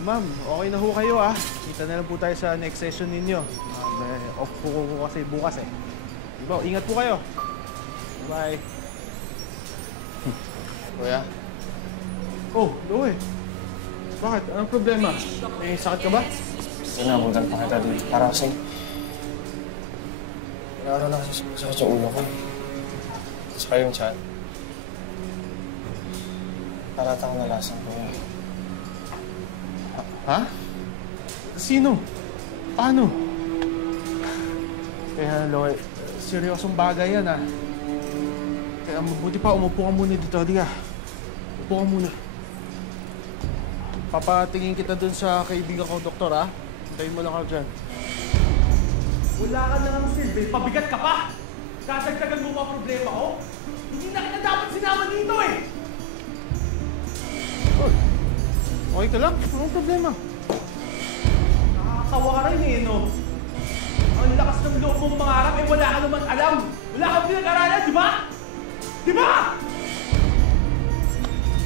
Ma'am, okay na ho kayo ah. Kita na lang po tayo sa next session ninyo. Off po ko kasi bukas eh. Diba, ingat po kayo. Bye. Kuya? Oh, Loe. Bakit? Anong problema? May sakit ka ba? Sinabutan pa kita din. Para kasi... Wala na kasi sakit sa ulo ko. Saka yung chat. Paratang nalasang ko. Ha? Sino? Paano? Kaya, Loe, seryosong bagay yan ah. Kaya mabuti pa, umupo ka muna dito. Di ka. Upo ka muna. Papatingin kita dun sa kaibigan ko, doktor, ha? Hintayin mo lang ako dyan. Wala ka na ng silbi. Pabigat ka pa! Dadagdagan mo pa problema ko? Hindi na kita dapat sinama dito eh! Oh. Okay ka lang? Anong problema? Nakakawa ka rin eh, no? Ang lakas ng loob mong mangarap eh wala ka naman alam! Wala kang pinag-aralan, di ba? Di ba?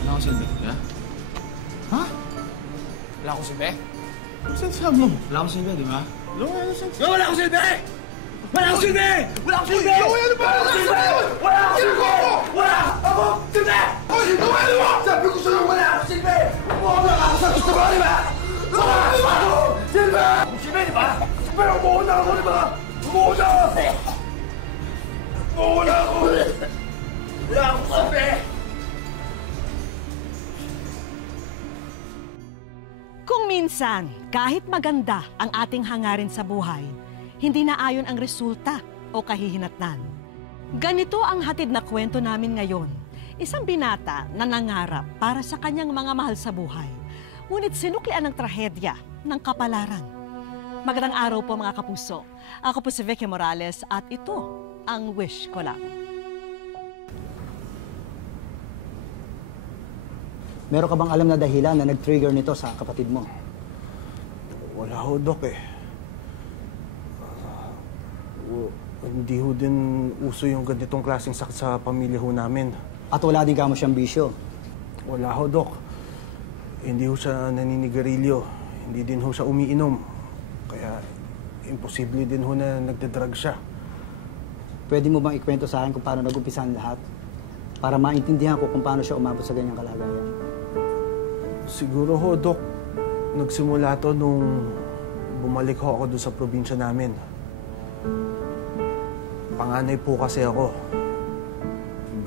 Wala akong silbi, kuya? Ha? Wala akong silbi? Ano sinasabi mo? Wala akong silbi, di ba? Loe, ano sinasabi? Wala akong silbi! Wala akong silbi! Wala akong silbi! Loe, ano ba? Wala akong silbi! Wala akong silbi! Wala akong silbi! Hoy, Loe, ano ba? Sabi ko sa'yo, wala akong silbi! Umuha ako sa gusto mo, di ba? Wala akong silbi! Akong silbi, di ba? Pero umuuna ako, di ba? Umuuna ako! Umuuna ako! Wala akong silbi! Kung minsan, kahit maganda ang ating hangarin sa buhay, hindi na ayon ang resulta o kahihinatnan. Ganito ang hatid na kwento namin ngayon. Isang binata na nangarap para sa kanyang mga mahal sa buhay, ngunit sinuklian ng trahedya ng kapalaran. Magandang araw po mga kapuso. Ako po si Vicky Morales at ito ang Wish Ko Lang. Meron ka bang alam na dahilan na nag-trigger nito sa kapatid mo? Wala ho, Dok eh. Hindi ho din uso yung ganitong klaseng sakit sa pamilya ho namin. At wala din kamo siyang bisyo? Wala ho, Dok. Hindi ho siya naninigarilyo. Hindi din ho siya umiinom. Kaya imposible din ho na nagdadrag siya. Pwede mo bang ikwento sa akin kung paano nag-umpisa ang lahat? Para maintindihan ko kung paano siya umabot sa ganyang kalagayan. Siguro ho, Dok. Nagsimula to nung bumalik ho ako doon sa probinsya namin. Panganay po kasi ako.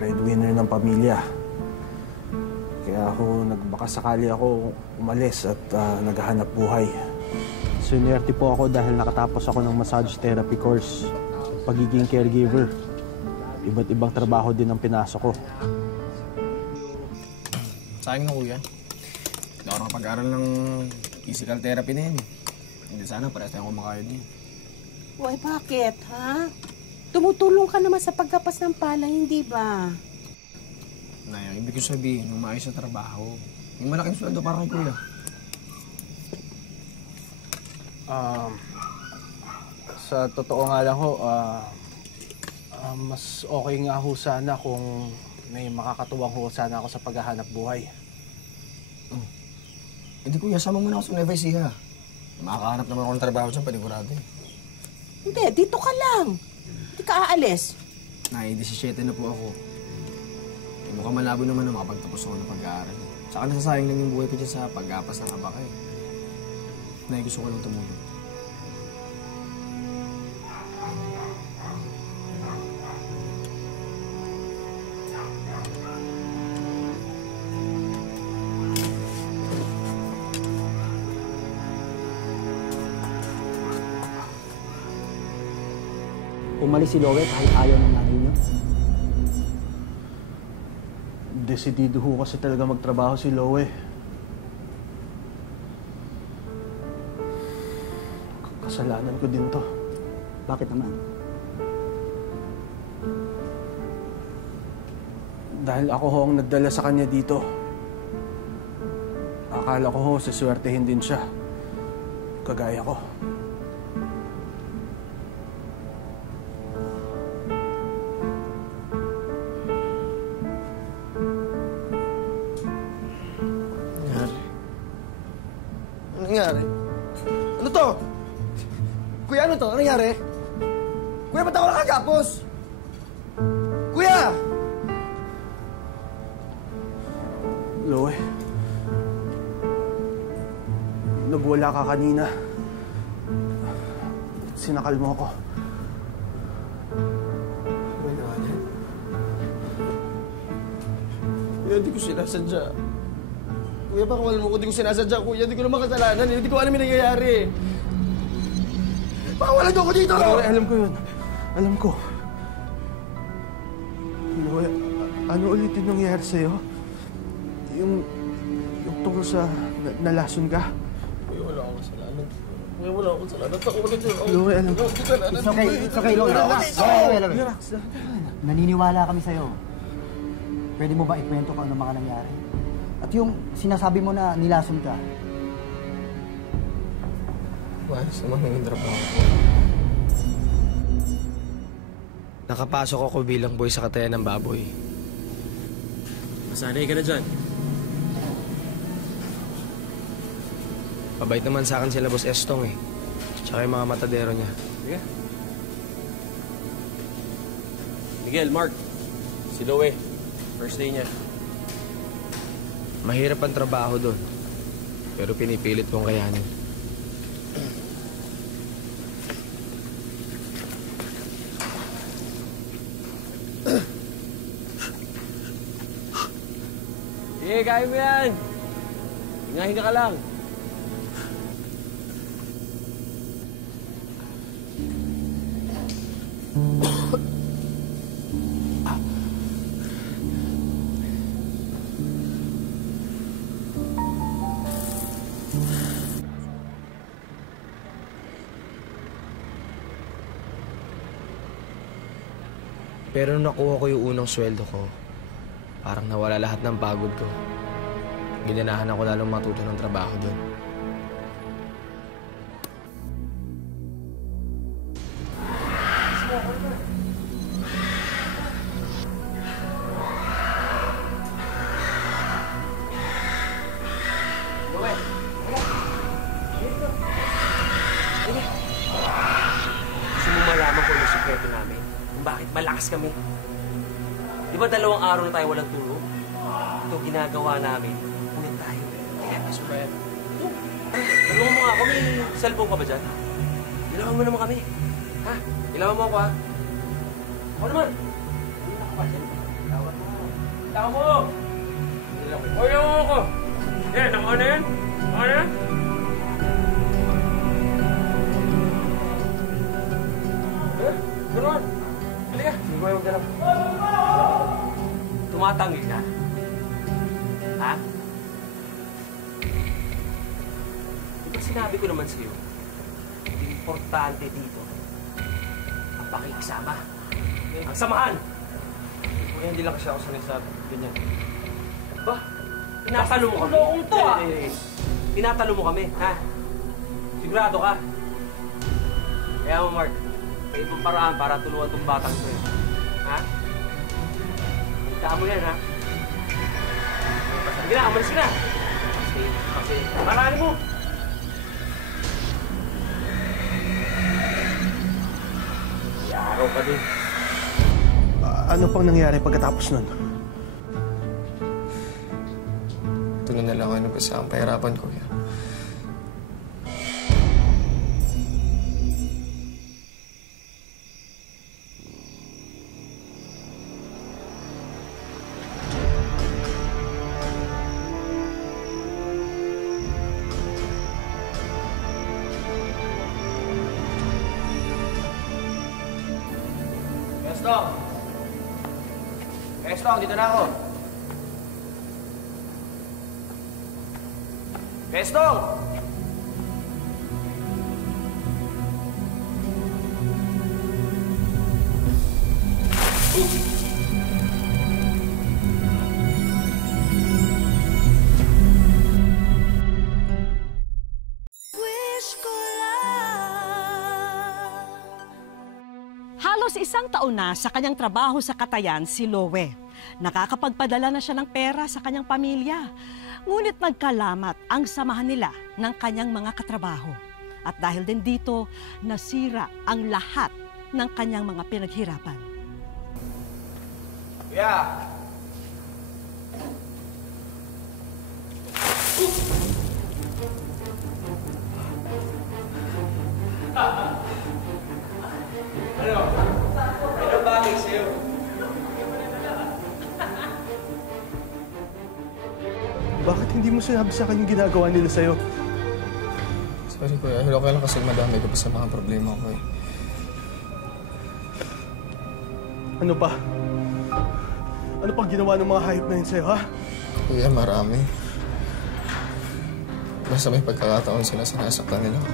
Breadwinner ng pamilya. Kaya nagbakasakali ako umalis at naghahanap buhay. Swinerte po ako dahil nakatapos ako ng massage therapy course. Pagiging caregiver. Iba't ibang trabaho din ang pinasok ko. Sayang na, kuya. Hindi ako nakapag-aral ng physical therapy na yan. Hindi sana, parehas tayong kumakayod niya. Uy, bakit, ha? Tumutulong ka naman sa paggapas ng palay, hindi ba? Nay, ang ibig ko sabihin, yung maayos na trabaho. Yung malaking sweldo para kay kuya. Sa totoo nga lang ho, mas okay nga ho sana kung may makakatuwang ho sana ako sa paghahanap buhay. Hindi kuya, sama mo na ako sa Nueva Ecija. Makakahanap naman ako ng trabaho dyan, panigurado eh. Hindi, dito ka lang. Hindi ka aalis. Nay, 17 na po ako. Mukhang malabo naman na makapagtapos ako ng pag-aaral. Saka nasasayang lang yung buhay ko dyan sa pag-apas ng abakay. Nay, gusto ko lang tumulong. Umalis si Loe kahit ayaw ng nanay niyo? Desidido ho kasi talaga magtrabaho si Loe. Kasalanan ko din to. Bakit naman? Dahil ako ho ang nagdala sa kanya dito. Akala ko ho, siswertehin din siya. Kagaya ko. nangyari? Ano to? Kuya, ano to? Ano nangyari? Kuya, ba't ako nakagapos? Kuya! Loe, nagwala ka kanina. Sinakal mo ako. Wala na. Kuya, di ko sinasadya. Kuya, pakawal mo ko. Di ko sinasadya, kuya. Di ko naman kasalanan. Hindi ko alam yung nangyayari. Pakawalan niyo ako dito! Loe, alam ko yun. Alam ko. Loe, ano ulit yung nangyayari sa'yo? Yung tungkol sa nalason ka? Kuya, wala akong kasalanan. Kuya, wala akong kasalanan. Pakuwalan niyo ako. Loe, alam ko. It's okay, Loe. Relax. Naniniwala kami sa'yo. Pwede mo ba ikwento kung ano mga nangyari? At yung sinasabi mo na nilason ka, Mas, naman yung trabaho ko. Nakapasok ako bilang boy sa katayan ng baboy. Masanay ka na dyan. Pabait naman sa akin sila Boss Estong eh. Tsaka yung mga matadero niya. Sige. Miguel, Mark. Si Loe. First day niya. Mahirap ang trabaho doon. Pero pinipilit kong kayanin. Sige, kaya mo yan. Hinga-hinga ka lang. Pero nung nakuha ko yung unang sweldo ko, parang nawala lahat ng pagod ko. Ginanahan ako lalong matuto ng trabaho doon. Gusto mo malaman ko yung sikreto namin? Kung bakit malakas kami? Di ba 2 araw na tayo walang tulog? Ito ginagawa namin. Ulit tayo. Kaya gusto ba yan? Tulungan mo nga ako. May cellphone ka ba dyan? Ilawan mo naman kami. Ha? Ilawan mo ako ha? Ako naman. Ilawan mo dyan. Ilawan mo. Ilawan mo! Ilawan mo ako! Yan, naka na yan? Naka na yan? Ganoon. Halika. Hindi ko yung magdala. Tumatanggi ka? Ha? Diba sinabi ko naman sa'yo, importante dito ang pakikisama. Ang samahan. Kuya, hindi lang kasi ako sanay sa ganyan. Ba? Tinatalo mo kami. Tulong to ah! Tinatalo mo kami, ha? Sigurado ka? Kaya mo, Mark, may ibang paraan para tulungan tong batang ko eh. Ha? Hintaan mo yan, ha? Sige na, umalis ka na! Kasi, marami mo! Araw ka din. Ano pang nangyari pagkatapos nun? Ito na lang ano ba sa ang pahirapan ko, kuya. Estong! Estong, dito na ako. Estong! Halos 1 taon na sa kanyang trabaho sa katayan si Loe. Nakakapagpadala na siya ng pera sa kanyang pamilya. Ngunit nagkalamat ang samahan nila ng kanyang mga katrabaho. At dahil din dito, nasira ang lahat ng kanyang mga pinaghirapan. Yeah! Ano? Ano bagay sa'yo? Bakit hindi mo sinabi sa akin yung ginagawa nila sa'yo? Sorry kuya, okay lang kasi madami ko pa sa mga problema ko eh. Ano pa? Ano pang ginawa ng mga hayop na yun sa'yo, ha? Kuya, marami. Basta may pagkakataon sila, sinasaktan nila ako.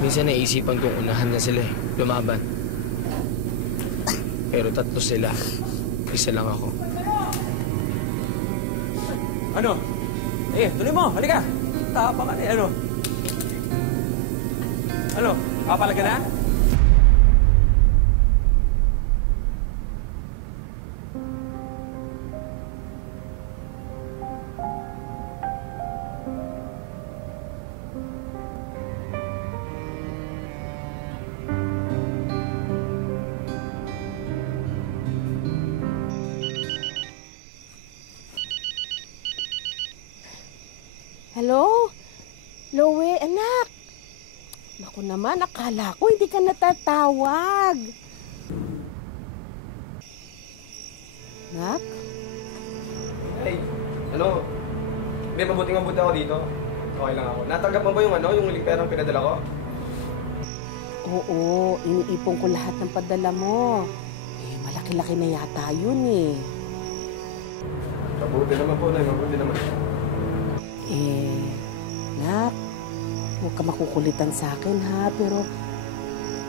Minsan naisipan kong unahan na sila eh, lumaban. Pero 3 sila, isa lang ako. Ano? Eh, tuloy mo. Halika. Tapang ka na. Ano? Ano? Papalag ka na? Hello? Lowe, anak. Naku naman, akala ko hindi ka natatawag. Nak? Hey, ano? May mabuting ako dito. Okay lang ako. Natanggap mo ba yung huling perang pinadala ko? Oo, iniipon ko lahat ng padala mo. Eh, malaki-laki na yata yun eh. Mabuti naman po, Nay. Mabuti naman. Nak, huwag ka makukulitan sa akin ha, pero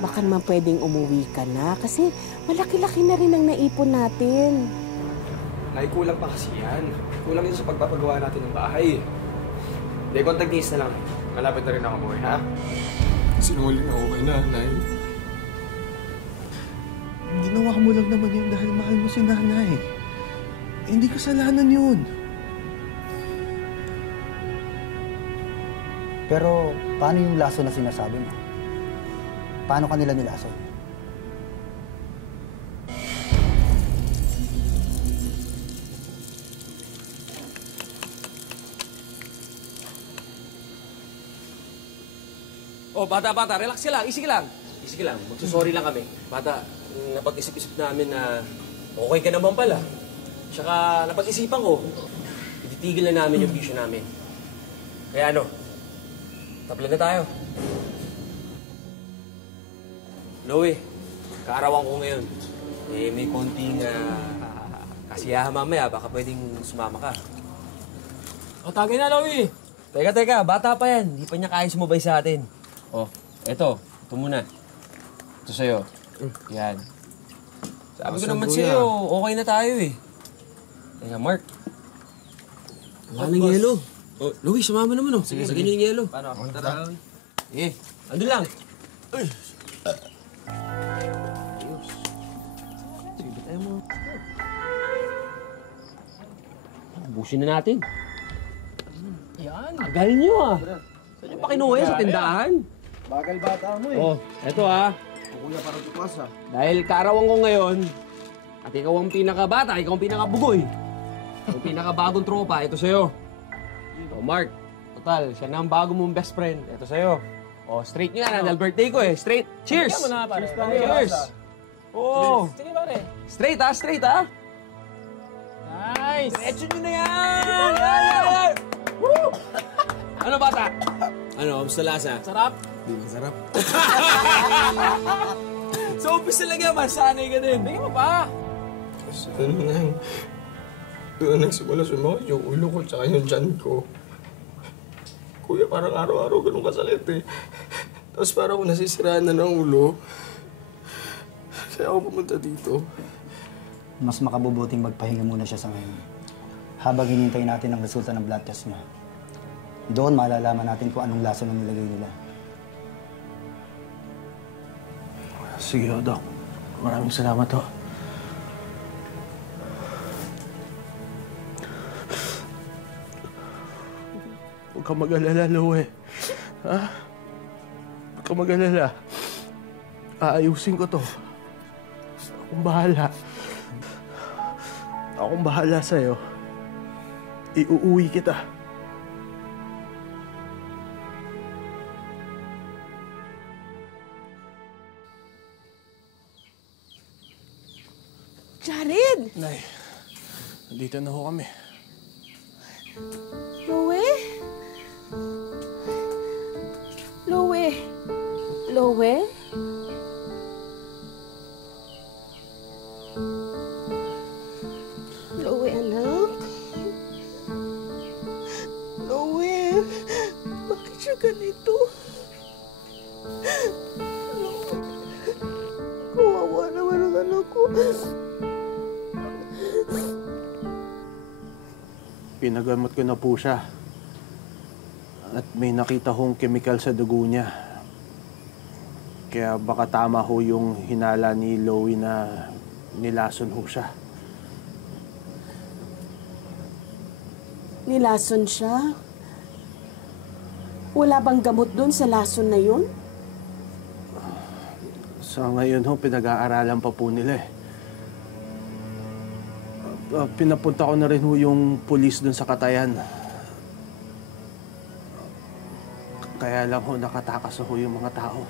baka naman pwedeng umuwi ka na kasi malaki-laki na rin ang naipon natin. Nay, kulang pa kasi yan. Kulang yun sa pagpapagawa natin ng bahay. Hindi, kontak days na lang. Malapit na rin ako umuwi, ha? Sinungaling ako kay nanay. Ginawa mo lang naman yun dahil mahal mo si nanay. Hindi kasalanan yun. Pero paano yung laso na sinasabi mo? Paano kanila nilaso? Oh, bata, relax ka lang, easy ka lang. Easy ka lang, magsusorry lang kami. Bata, napag-isip-isip namin na okay ka naman pala. Tsaka napag-isipan ko, ititigil na namin yung bisyo namin. Kaya ano, tabla na tayo. Loe, kaarawan ko ngayon. Eh, may konting kasiyahan mamaya, baka pwedeng sumama ka. O, tagay na, Loie! Teka, bata pa yan. Hindi pa niya kaya sumabay sa atin. Oh, eto. Ito muna. Ito sa'yo. Yan. Sabi ko naman sa'yo, okay na tayo eh. Teka, Mark. Wala ng yelo. Oh, Louie, sumama naman oh. Sige. Sagin yung yelo. Paano? Tara. Eh, andun lang. Ayos. Sige, tayo mo. Ubusin na natin. Yan. Agal nyo ah. Saan nyo pa kinuha yan sa tindahan? Bagal bata mo eh. Oh, eto ah. Kuya parang tukas ah. Dahil kaarawan ko ngayon, at ikaw ang pinakabata, ikaw ang pinakabugoy. Ang pinakabagong tropa, ito sa'yo. Oh, Mark, total, siya na ang bago mong best friend. Ito sa'yo. Oh, straight nyo yan, dahil birthday ko eh. Straight. Cheers! Cheers! Oo. Sige pare. Straight ah. Nice! Diretso nyo na yan! Yan! Woo! Ano bata? Ano, kamusta lasa? Sarap. Di masarap. So, umpisa lang yan, masanay ka din. Bigyan mo pa. Ano na yung... Doon nagsimula sumakit yung ulo ko tsaka yung tiyan ko. Kuya, parang araw-araw ganun kasalit eh. Tapos parang ako nasisiraan na ng ulo. Kaya ako pumunta dito. Mas makabubuting magpahinga muna siya sa ngayon. Habang hinintay natin ang resulta ng blood test niya. Doon malalaman natin kung anong laso na nilagay nila. Sige, Doc. Maraming salamat, ho. Huwag ka mag-alala, Loe. Ha? Huwag ka mag-alala. Aayusin ko to. Akong bahala. Akong bahala sa'yo. Iuuwi kita. Jared! Nay, nandito na ho kami. Loe? Loe? Loe? Loe, anak? Loe? Bakit siya ganito? Loe? Kawawa naman ang anak ko. Pinagamot ko na po siya. At may nakita hong chemical sa dugo niya. Kaya baka tama ho yung hinala ni Loie na nilason ho siya. Nilason siya? Wala bang gamot doon sa lason na yun? Sa ngayon ho, pinag-aaralan pa po nila eh. Pinapunta ko na rin ho yung pulis dun sa Katayan. Kaya lang ho, nakatakas ho yung mga tao.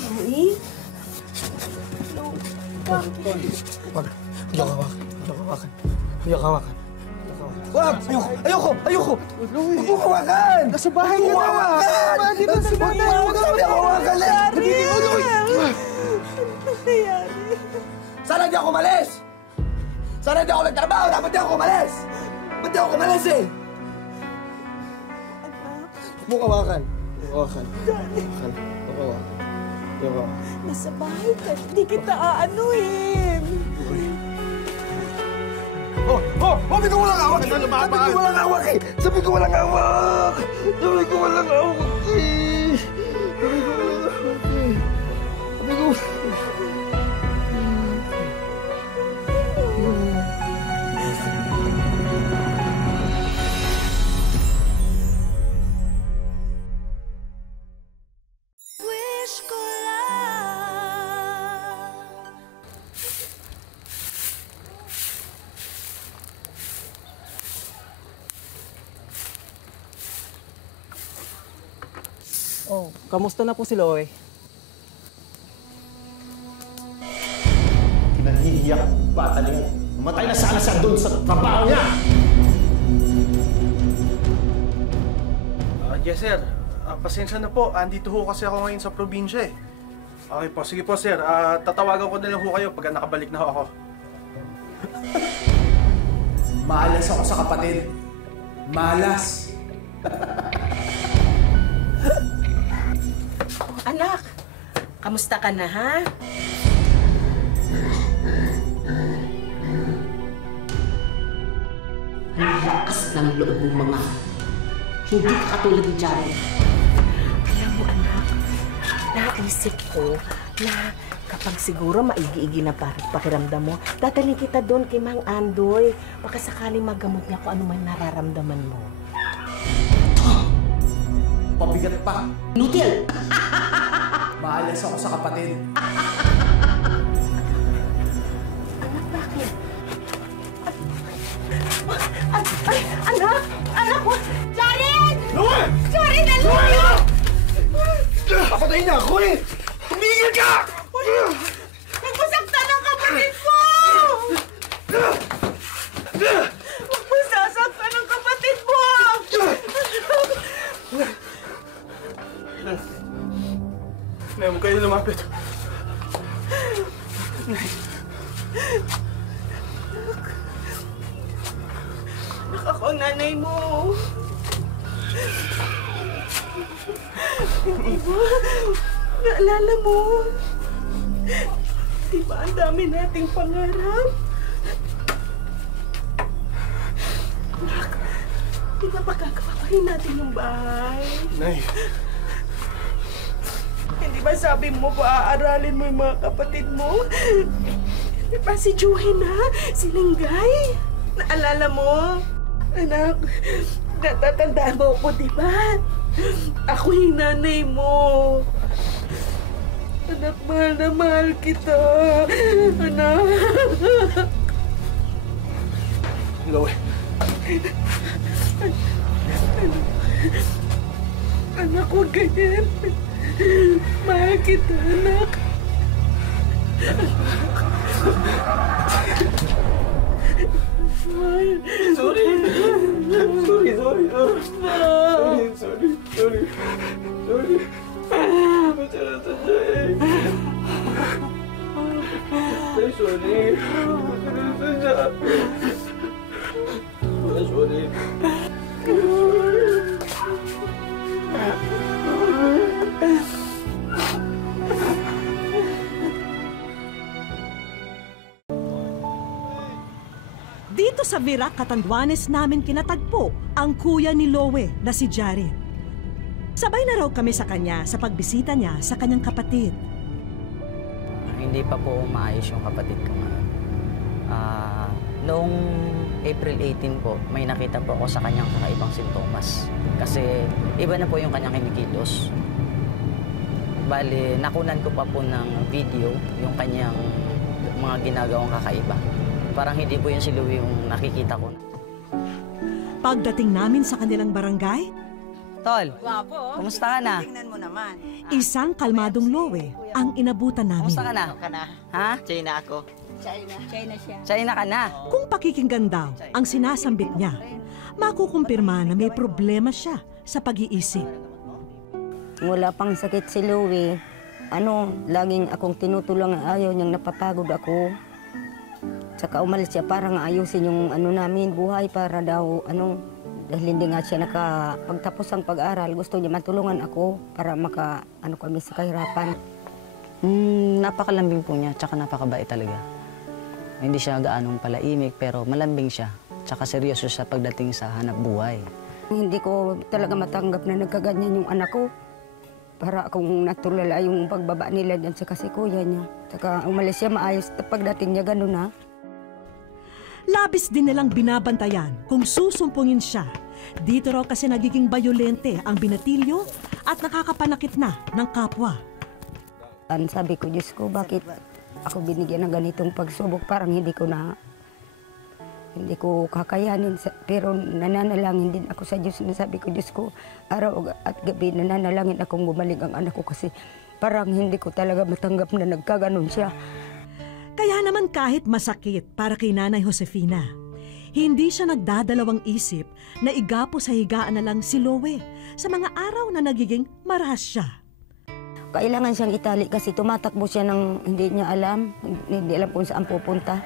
Loie? Bakit? Wag. Hindi ako hawakan. Hindi ako hawakan. Wag! Ayoko! Huwag mo hawakan! Nasa bahay ka na! Bakit na nangyayari? Huwag sabi ako hawakan! Sana hindi ako umalis! Sana hindi ako nagtrabaho! Dapat hindi ako umalis! Ba't di ako umalis eh? Huwag mo hawakan. Nasa bahay ka. Hindi kita aanuhin. Sabi ko walang hawak! Sabi ko walang hawak! Oh, kamusta na po si Loe? Kinahihiyak bata niya. Matay na sana siya doon sa trabaho niya! Yes, sir. Pasensya na po. Andito ho kasi ako ngayon sa probinsya eh. Okay po. Sige po, sir. Tatawagan ko na lang ho kayo pagka nakabalik na ho ako. Malas ako sa kapatid. Malas. Anak, kamusta ka na, ha? Ang lakas ng loob mong mga. Hindi ka katulad ni Jared. Alam mo, anak, naisip ko na kapag siguro maigi-igi na pakiramdam mo, dadalhin kita doon kay Mang Andoy. Baka sakaling magamot niya kung ano man nararamdaman mo. Pabigat pa. Nutil! Malas ako sa kapatid. Anak, bakit? Ay, anak! Anak ko! Jared! Loe! Jared, anak niyo! Papatayin niya ako eh! Tumigil ka! Huwag mo saktan ang kapatid mo! Huwag mo sasaktan ang kapatid mo! Nay, huwag kayo lumapit. Anak, ako ang nanay mo. Hindi ba? Naalala mo? Di ba ang dami nating pangarap? Anak, di ba pagkagawa pa rin natin yung bahay? Nay. Hindi Di ba sabi mo paaaralin mo yung mga kapatid mo? Di ba si Johanna, si Linggay? Naalala mo? Anak, natatandaan mo ako, di ba? Ako yung nanay mo. Anak, mahal na mahal kita. Anak. Loe. Anak, huwag ganyan. Mahal kita, anak. Sorry. Dito sa Virac, Catanduanes namin kinatagpo ang kuya ni Loe na si Jared. Sabay na raw kami sa kanya sa pagbisita niya sa kanyang kapatid. Hindi pa po maayos yung kapatid ko ngayon. Noong April 18 po, may nakita po ako sa kanyang kakaibang sintomas. Kasi iba na po yung kanyang kinikilos. Bali, nakunan ko pa po ng video yung kanyang mga ginagawang kakaiba. Parang hindi po yung si Louie yung nakikita ko. Pagdating namin sa kanilang barangay, Tol, kumusta ka na? Tingnan mo naman. isang kalmadong Loe ang inabutan namin. Kumusta ka na? Ha? China ako. China siya. China ka na? Kung pakikinggan daw ang sinasambit niya, makukumpirma na may problema siya sa pag-iisip. Wala pang sakit si Louie. Laging akong tinutulungan, ayaw niyang napapagod ako. Tsaka umalis siya para nga ayusin yung namin buhay para daw dahil hindi nga siya pagtapos ang pag-aral, gusto niya matulungan ako para kami sa kahirapan. Napakalambing po niya, tsaka napakabait talaga. Hindi siya gaanong palaimik, pero malambing siya. Tsaka seryoso siya pagdating sa hanap buhay. Hindi ko talaga matanggap na nagkaganyan yung anak ko. Para akong natulala yung pagbaba nila dyan sa kasikuya niya. Tsaka umalis siya maayos, pagdating niya gano'n na. Labis din nilang binabantayan kung susumpungin siya. Dito raw kasi nagiging bayolente ang binatilyo at nakakapanakit na ng kapwa. Sabi ko, Diyos ko, bakit ako binigyan ng ganitong pagsubok? Parang hindi ko kakayanin. Pero nananalangin din ako sa Diyos. Sabi ko, Diyos ko, araw at gabi nananalangin akong bumalik ang anak ko kasi parang hindi ko talaga matanggap na nagkaganon siya. Kaya naman kahit masakit para kay Nanay Josefina, hindi siya nagdadalawang isip na igapo sa higaan na lang si Loe sa mga araw na nagiging marahas siya. Kailangan siyang itali kasi tumatakbo siya ng hindi niya alam, hindi alam kung saan pupunta.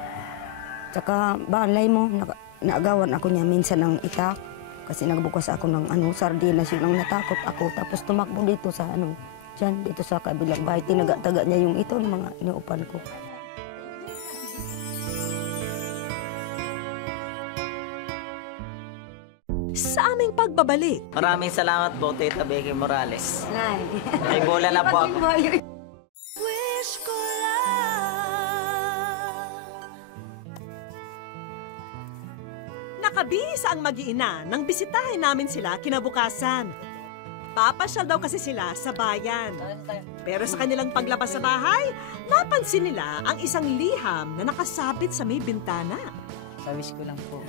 Tsaka balay mo, naagawan ako niya minsan ng itak kasi nagbukas ako ng sardinas, yun ang natakot ako. Tapos tumakbo dito sa dito sa kabilang bahay, tinaga-taga niya yung ito ng mga inuupan ko. Sa aming pagbabalik, Maraming salamat po, Tita Becky Morales. May bola na po ako. nakabihis ang mag-iina nang bisitahin namin sila kinabukasan. Papasyal daw kasi sila sa bayan. Pero sa kanilang paglabas sa bahay, napansin nila ang isang liham na nakasabit sa may bintana. Sa wish ko lang po.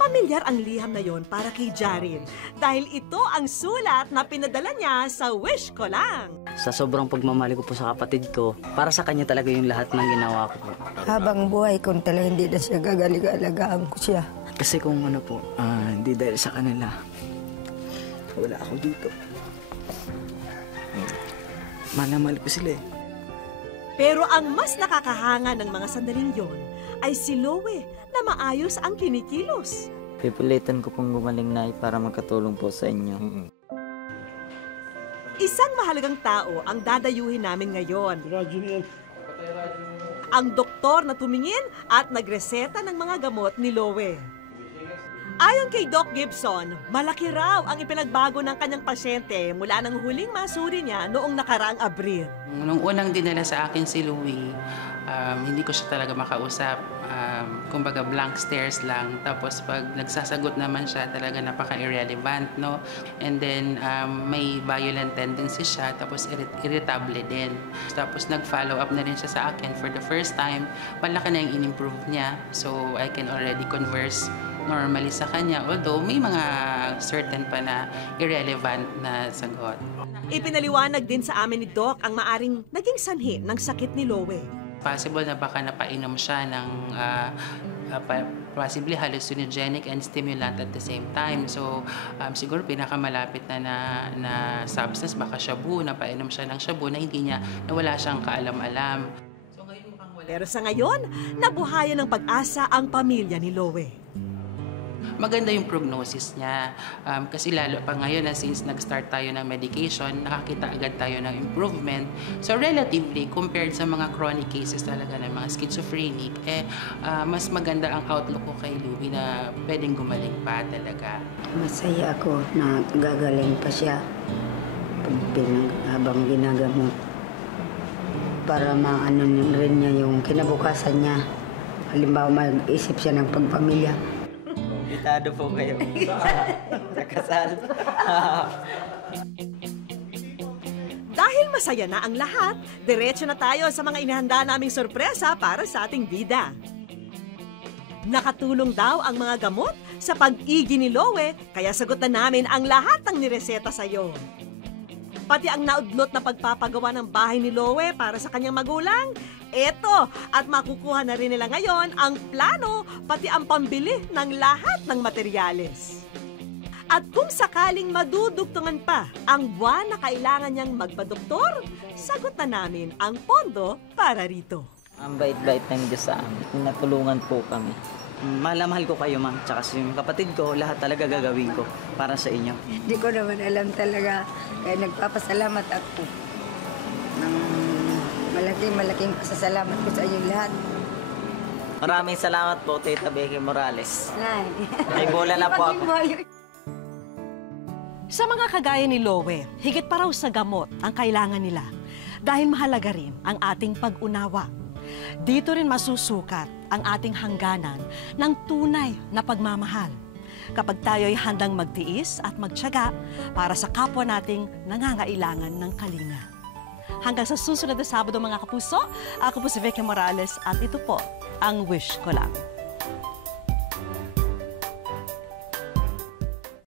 Pamilyar ang liham na yon para kay Jarin dahil ito ang sulat na pinadala niya sa wish ko lang. Sa sobrang pagmamahal ko po sa kapatid ko, para sa kanya talaga yung lahat ng ginawa ko po. Habang buhay ko talaga hindi na siya gagaling-alagaan ko siya. Kasi kung hindi dahil sa kanila, wala ako dito. Mahal ko sila eh. Pero ang mas nakakahanga ng mga sandaling yon ay si Loe na maayos ang kinikilos. Pipulitan ko pong gumaling na para makatulong po sa inyo. Isang mahalagang tao ang dadayuhin namin ngayon. Ang doktor na tumingin at nagreseta ng mga gamot ni Loe. Ayon kay Doc Gibson, malaki raw ang ipinagbago ng kanyang pasyente mula nang huling masuri niya noong nakaraang Abril. Nung unang dinala sa akin si Louie, hindi ko siya talaga makausap. Kumbaga blank stares lang. Tapos pag nagsasagot naman siya, talaga napaka-irrelevant, no? And then may violent tendency siya, tapos irritable din. Tapos nag-follow up na rin siya sa akin for the first time. Malaki na yung in-improve niya. So I can already converse normally sa kanya, although may mga certain pa na irrelevant na sagot. Ipinaliwanag din sa amin ni Doc ang maaring naging sanhi ng sakit ni Lowe. Possible na baka napainom siya ng possibly hallucinogenic and stimulant at the same time. So siguro pinakamalapit na substance, baka shabu, napainom siya ng shabu na hindi niya, na wala siyang kaalam-alam. Pero sa ngayon, nabuhayan ng pag-asa ang pamilya ni Lowe. Maganda yung prognosis niya. Kasi lalo pa ngayon na since nag-start tayo ng medication, nakakita agad tayo ng improvement. So relatively, compared sa mga chronic cases talaga ng mga schizophrenic, mas maganda ang outlook ko kay Louie na pwedeng gumaling pa talaga. Masaya ako na gagaling pa siya habang ginagamot para maano rin niya yung kinabukasan niya. Halimbawa, mag-isip siya ng pagpamilya. Invitado po kayo sa kasal. Dahil masaya na ang lahat, diretso na tayo sa mga inihanda naming sorpresa para sa ating bida. Nakatulong daw ang mga gamot sa pag-igi ni Lowe, kaya sagutan namin ang lahat ng nireseta sa'yo. Pati ang naudlot na pagpapagawa ng bahay ni Lowe para sa kanyang magulang, eto, at makukuha na rin nila ngayon ang plano, pati ang pambili ng lahat ng materyales. At kung sakaling madudugtungan pa ang buwan na kailangan niyang magpadoktor, sagot na namin ang pondo para rito. Ang bait-bait ng Diyos sa amin. Natulungan po kami. Mahal na mahal ko kayo, ma'am. Tsaka si kapatid ko, lahat talaga gagawin ko para sa inyo. Hindi ko naman alam talaga. Kaya nagpapasalamat ako. Malaking pasasalamat ko sa inyo lahat. Maraming salamat po, Tita Becky Morales. Nay. May bola na po ako. Sa mga kagaya ni Lowe, higit pa raw sa gamot ang kailangan nila dahil mahalaga rin ang ating pag-unawa. Dito rin masusukat ang ating hangganan ng tunay na pagmamahal kapag tayo'y handang magtiis at magtiyaga para sa kapwa nating nangangailangan ng kalinga. Hanggang sa susunod na Sabado mga kapuso, ako po si Becky Morales at ito po ang Wish Ko Lang.